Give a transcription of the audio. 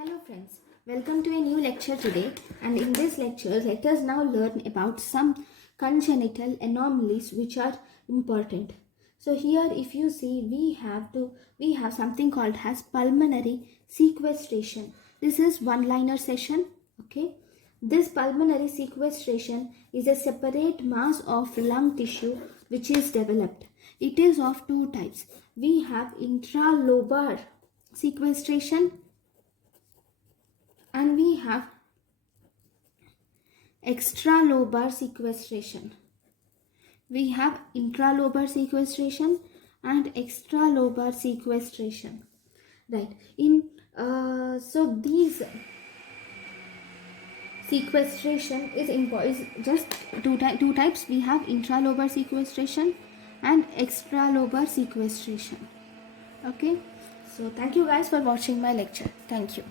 Hello friends, welcome to a new lecture today, and in this lecture let us now learn about some congenital anomalies which are important. So here if you see we have something called as pulmonary sequestration. This is one-liner session, okay? This pulmonary sequestration is a separate mass of lung tissue which is developed. It is of two types. We have intralobar sequestration and we have extralobar sequestration. We have intralobar sequestration and extralobar sequestration, right? So these sequestration is just two types. We have intralobar sequestration and extralobar sequestration. Okay, so thank you guys for watching my lecture. Thank you.